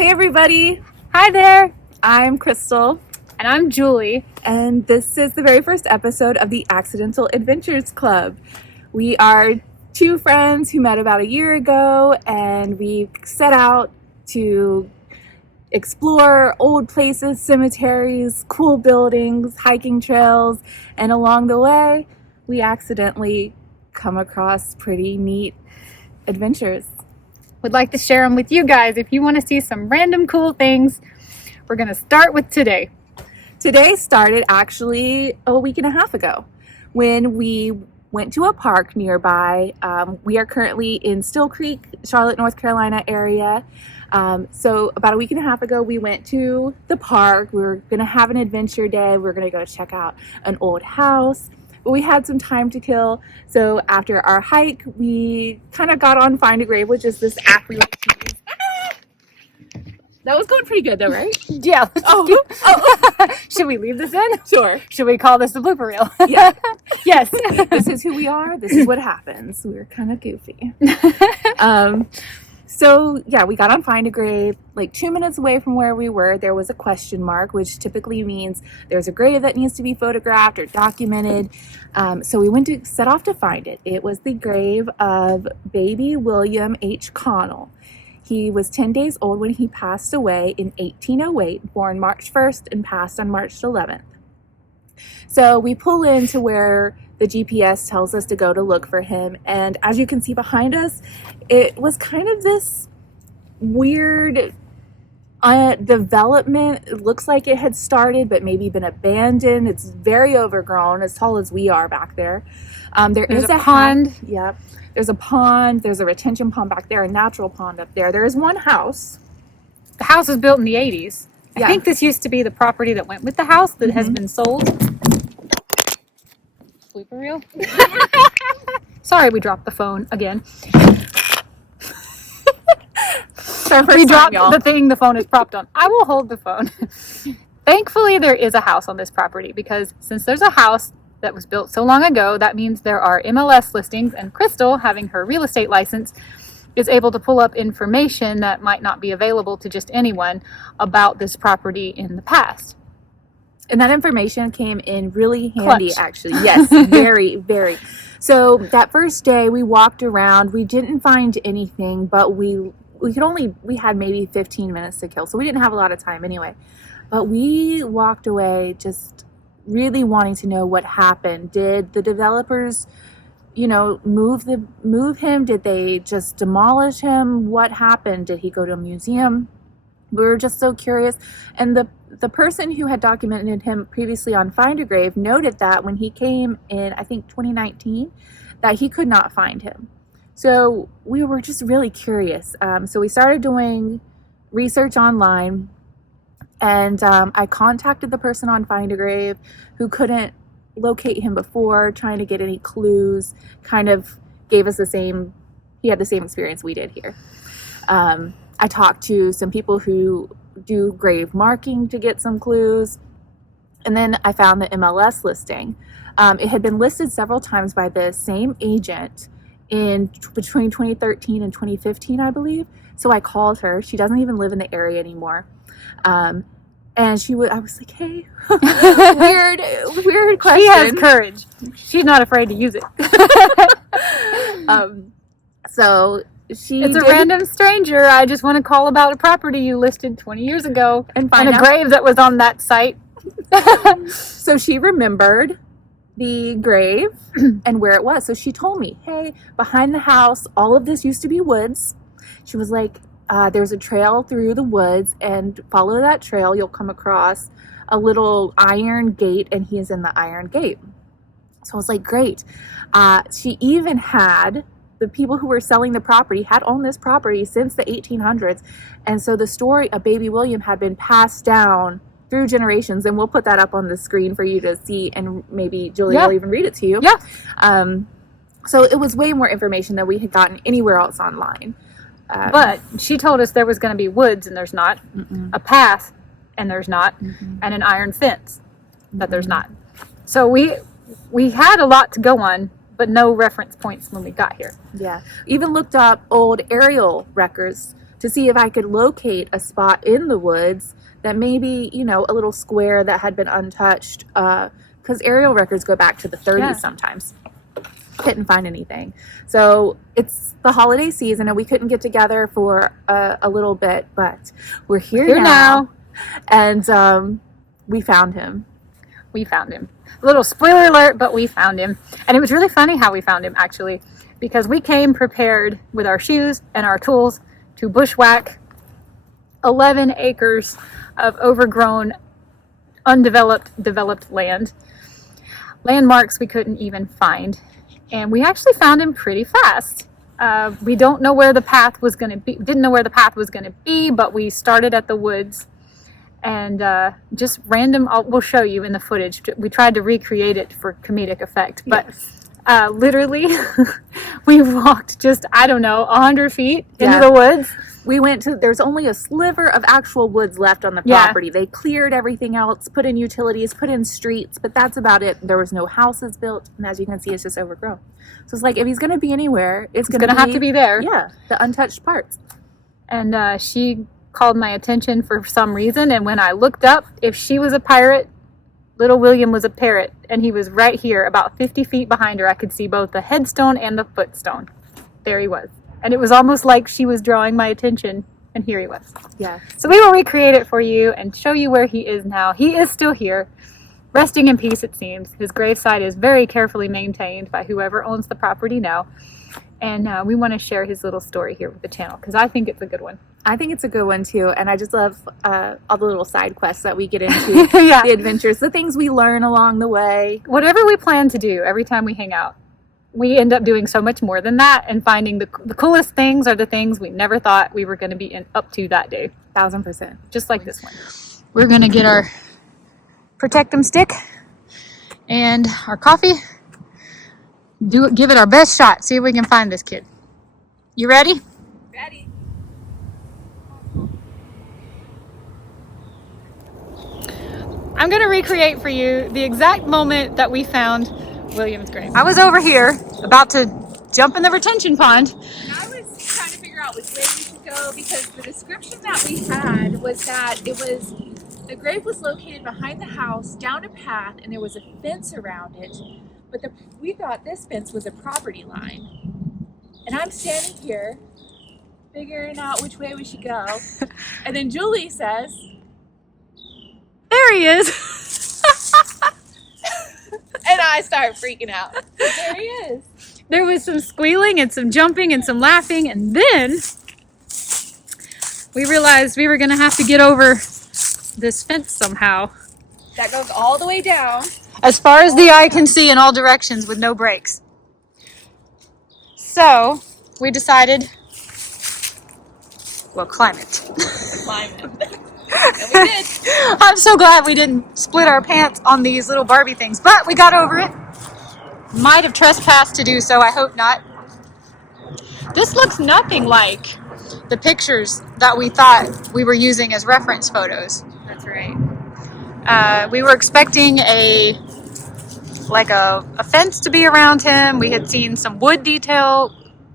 Hey everybody, Hi there, I'm Crystal, and I'm Julie. and this is the very first episode of the Accidental Adventures Club. We are two friends who met about a year ago, and we set out to explore old places, cemeteries, cool buildings, hiking trails, and along the way, we accidentally come across pretty neat adventures. Would like to share them with you guys if you want to see some random cool things. We're going to start with today. Today started actually a week and a half ago when we went to a park nearby. We are currently in Still Creek, Charlotte, North Carolina area. So about a week and a half ago, we went to the park. We were going to have an adventure day. We were going to go check out an old house. But we had some time to kill. So after our hike, we kind of got on Find a Grave, which is this app we like to use. That was going pretty good though, right? Yeah. Oh. Should we leave this in? Sure. Should we call this the blooper reel? Yeah. Yes. This is who we are. This is what happens. We're kind of goofy. So yeah, we got on Find a Grave. Like 2 minutes away from where we were, there was a question mark, which typically means there's a grave that needs to be photographed or documented. So we went to set off to find it. It was the grave of Baby William Connal. He was 10 days old when he passed away in 1808, born March 1st and passed on March 11th. So we pull into where the GPS tells us to go to look for him. And as you can see behind us, it was kind of this weird development. It looks like it had started, but maybe been abandoned. It's very overgrown, as tall as we are back there. There's a pond. Yep. There's a pond. There's a retention pond back there, a natural pond up there. There is one house. The house was built in the 80s. Yeah. I think this used to be the property that went with the house that has been sold. Blooper reel? Sorry, we dropped the phone again. We dropped the thing the phone is propped on. I will hold the phone. Thankfully, there is a house on this property because since there's a house that was built so long ago, that means there are MLS listings, and Crystal, having her real estate license, is able to pull up information that might not be available to just anyone about this property in the past. And that information came in really handy, Clutch. actually. Yes, very, very. So that first day we walked around. We didn't find anything, but we had maybe 15 minutes to kill. So we didn't have a lot of time anyway. But we walked away just really wanting to know what happened. Did the developers, move him? Did they just demolish him? What happened? Did he go to a museum? We were just so curious. And the person who had documented him previously on Find a Grave noted that when he came in, I think 2019, that he could not find him. So we were just really curious. So we started doing research online, and I contacted the person on Find a Grave who couldn't locate him before, trying to get any clues, kind of gave us he had the same experience we did here. I talked to some people who do grave marking to get some clues. And then I found the MLS listing. It had been listed several times by the same agent between 2013 and 2015, I believe. So I called her. She doesn't even live in the area anymore. And I was like, hey, weird question. She has courage. She's not afraid to use it. So it's a random stranger. I just want to call about a property you listed 20 years ago and find a grave that was on that site. So she remembered the grave and where it was. So she told me, hey, behind the house, all of this used to be woods. She was like, there's a trail through the woods, and follow that trail. You'll come across a little iron gate, and he is in the iron gate. So I was like, great. She even had the people who were selling the property had owned this property since the 1800s. And so the story of Baby William had been passed down through generations. And we'll put that up on the screen for you to see. And maybe Julie will even read it to you. Yeah. So it was way more information than we had gotten anywhere else online. But she told us there was going to be woods, and there's not. A path, and there's not. And an iron fence, that there's not. So we had a lot to go on, but no reference points when we got here. Yeah. Even looked up old aerial records to see if I could locate a spot in the woods that maybe, you know, a little square that had been untouched, because aerial records go back to the 30s sometimes. Couldn't find anything. So it's the holiday season and we couldn't get together for a little bit, but we're here now. And we found him. We found him. A little spoiler alert, but we found him. And it was really funny how we found him, actually, because we came prepared with our shoes and our tools to bushwhack 11 acres of overgrown, developed land. Landmarks we couldn't even find. And we actually found him pretty fast. We don't know where the path was going to be. Didn't know where the path was going to be, but we started at the woods. And just random, we'll show you in the footage. We tried to recreate it for comedic effect, but literally we walked just, I don't know, 100 feet into the woods. We went to, there's only a sliver of actual woods left on the property. They cleared everything else, put in utilities, put in streets, but that's about it. There was no houses built, and as you can see, it's just overgrown. So it's like, if he's going to be anywhere, it's going to have to be there. Yeah, the untouched parts. And she called my attention for some reason, and when I looked up, if she was a pirate, little William was a parrot, and he was right here, about 50 feet behind her. I could see both the headstone and the footstone. There he was. And it was almost like she was drawing my attention, and here he was. Yeah. So we will recreate it for you and show you where he is now. He is still here, resting in peace, it seems. His gravesite is very carefully maintained by whoever owns the property now. And we want to share his little story here with the channel, because I think it's a good one. I think it's a good one too, and I just love all the little side quests that we get into, the adventures, the things we learn along the way. Whatever we plan to do every time we hang out, we end up doing so much more than that, and finding the coolest things are the things we never thought we were going to be up to that day. 1000%. Just like this one. We're going to get our Protect-'em stick and our coffee. Give it our best shot. See if we can find this kid. You ready? Ready. I'm going to recreate for you the exact moment that we found William's grave. I was over here about to jump in the retention pond. And I was trying to figure out which way we should go, because the description that we had was that the grave was located behind the house, down a path, and there was a fence around it. But we thought this fence was a property line. And I'm standing here figuring out which way we should go. And then Julie says, there he is. and I start freaking out. There he is. There was some squealing and some jumping and some laughing. And then we realized we were going to have to get over this fence somehow. That goes all the way down. As far as the eye can see in all directions with no brakes. So we decided, well, climb it. Climb it. And we did. I'm so glad we didn't split our pants on these little Barbie things, but we got over it. Might have trespassed to do so, I hope not. This looks nothing like the pictures that we thought we were using as reference photos. That's right. We were expecting a fence to be around him. We had seen some wood detail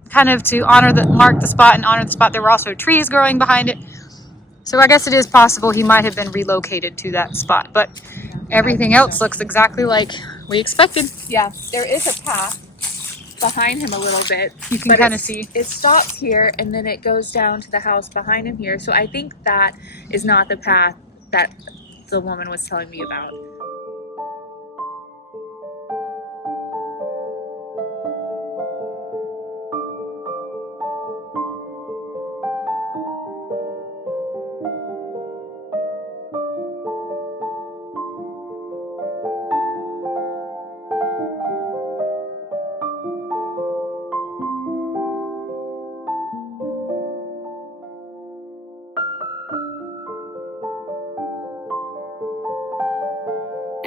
kind of to mark the spot and honor the spot. There were also trees growing behind it. So I guess it is possible he might have been relocated to that spot, but everything else looks exactly like we expected. Yeah, there is a path behind him a little bit. You can kind of see. It stops here and then it goes down to the house behind him here. So I think that is not the path that the woman was telling me about.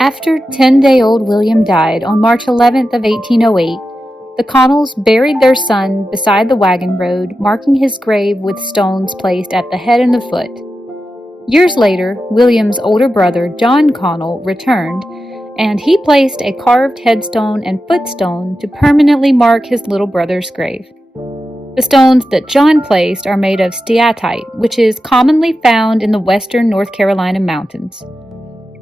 After 10-day-old William died on March 11th of 1808, the Connals buried their son beside the wagon road, marking his grave with stones placed at the head and the foot. Years later, William's older brother, John Connal, returned, and he placed a carved headstone and footstone to permanently mark his little brother's grave. The stones that John placed are made of steatite, which is commonly found in the western North Carolina mountains.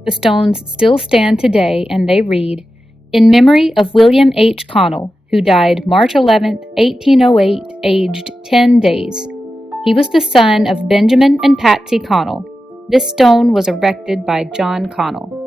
The stones still stand today, and they read, "In memory of William H. Connal, who died March 11, 1808, aged 10 days. He was the son of Benjamin and Patsy Connal. This stone was erected by John Connal."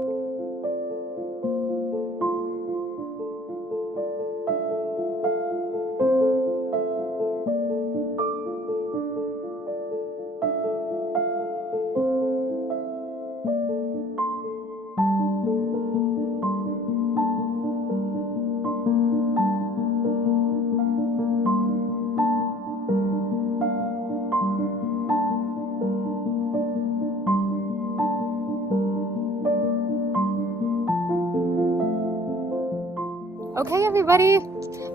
Okay, everybody,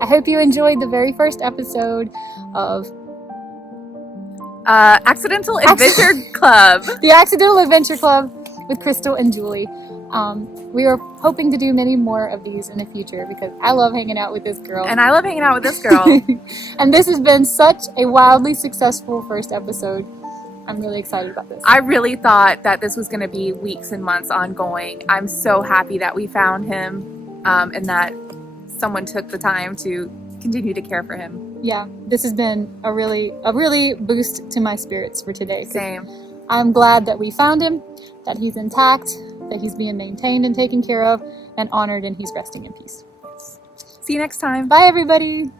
I hope you enjoyed the very first episode of Accidental Adventure Club. The Accidental Adventure Club with Crystal and Julie. We are hoping to do many more of these in the future because I love hanging out with this girl. And I love hanging out with this girl. And this has been such a wildly successful first episode. I'm really excited about this. I really thought that this was going to be weeks and months ongoing. I'm so happy that we found him and that someone took the time to continue to care for him. Yeah, this has been a really boost to my spirits for today. Same. I'm glad that we found him, that he's intact, that he's being maintained and taken care of, and honored, and he's resting in peace. See you next time. Bye, everybody.